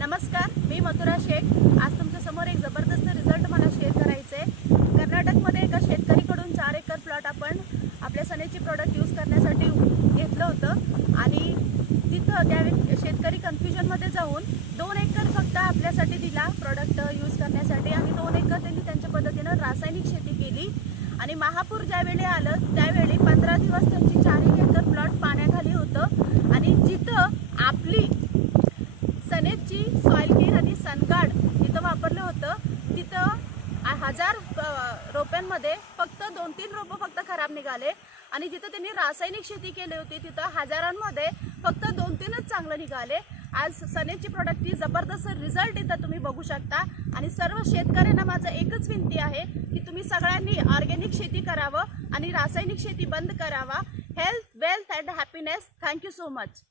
नमस्कार मी मथुरा शेख. आज तुमच्यासमोर एक जबरदस्त रिझल्ट मला शेअर करायचे आहे. कर्नाटकमध्ये एका शेतकरीकडून चार एकर प्लॉट आपण आपल्या सनेची प्रोडक्ट यूज करण्यासाठी घेतलं होतं. आणि तिथं त्या शेतकरी कन्फ्युजनमध्ये जाऊन दोन एकर फक्त आपल्यासाठी दिला प्रॉडक्ट यूज करण्यासाठी. आणि दोन एकर त्यांनी त्यांच्या पद्धतीनं रासायनिक शेती केली. आणि महापूर ज्यावेळी आलं त्यावेळी पंधरा दिवस त्यांची चार एकर प्लॉट पाण्याखाली होतं. आणि जिथं आपली सनेजची सॉइल केअर आणि सनगार्ड तिथं वापरलं होतं तिथं हजार रोप्यांमध्ये फक्त दोन तीन रोपं फक्त खराब निघाले. आणि जिथं त्यांनी रासायनिक शेती केली होती तिथं हजारांमध्ये फक्त दोन तीनच चांगलं निघाले. आज सनेची प्रोडक्टची जबरदस्त रिझल्ट इथं तुम्ही बघू शकता. आणि सर्व शेतकऱ्यांना माझं एकच विनंती आहे की तुम्ही सगळ्यांनी ऑर्गॅनिक शेती करावं आणि रासायनिक शेती बंद करावा. Health wealth and happiness thank you so much